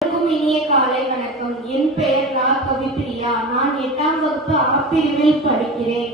இனிய காலை வணக்கம். என் பெயர் ரா. கவிப்பிரியா நான் எட்டாம் வகுப்பு ஆப்பிரிவில் படிக்கிறேன்.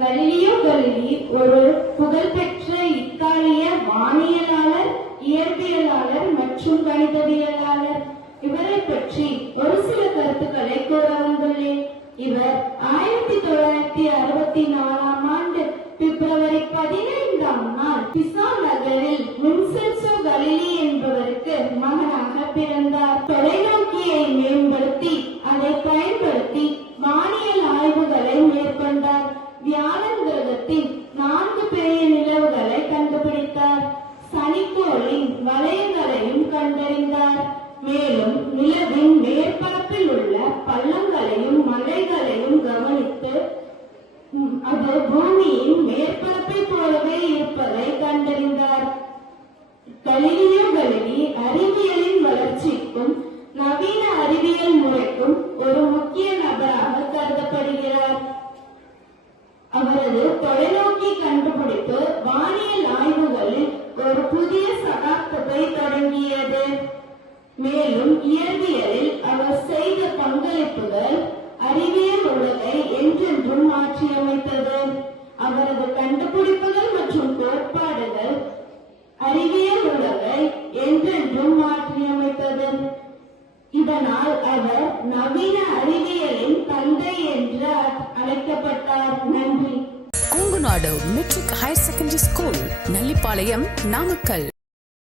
கலிலியோ கலிலி ஒரு புகழ்பெற்ற இத்தாலிய வானியலாளர் இயற்பியலாளர் மற்றும் கணிதவியலாளர். இவரை பற்றி ஒரு சில கருத்துக்களை கூற வந்துள்ளேன். இவர் ஆயிரத்தி தொள்ளாயிரத்தி அறுபத்தி நாலாம் ஆண்டு பிப்ரவரி பதினைந்தாம் நாள் பிசா நகரில் வின்சென்சோ கலிலி என்பவருக்கு மகனாக பிறந்தார் தொலைநோக்கியை மேம்படுத்தி அதை பயன்படுத்தி வானியல் ஆய்வுகளை மேற்கொண்டார். வியாழன் கிரகத்தின் நான்கு பெரிய நிலவுகளை கண்டுபிடித்தார். சனிக்கோளின் வளையங்களையும் கண்டறிந்தார். மேலும் நிலவின் மேற்பரப்பில் உள்ள பள்ளங்களையும் மலைகளையும் கவனித்து அது பூமியின் மேற்பரப்பை போலவே இருப்பதை கண்டறிந்தார். கலிலியோ கலிலி அறிவியலின் அறிவியல் முறைக்கும் ஒரு முக்கிய நபராக கருதப்படுகிறார். அவரது தொலைநோக்கி கண்டுபிடிப்பு வானியல் ஆய்வுகளில் ஒரு புதிய சகாப்தத்தை தொடங்கியது. மேலும் இயற்பியலில் அவர் செய்த பங்களிப்புகள் அறிவியல் உலகை என்றென்றும் மாற்றியமைத்தது. அவரது கண்டுபிடிப்புகள் மற்றும் கோட்பாடுகள் அறிவியல் நன்றி matric higher secondary school Nallipalayam Namakkal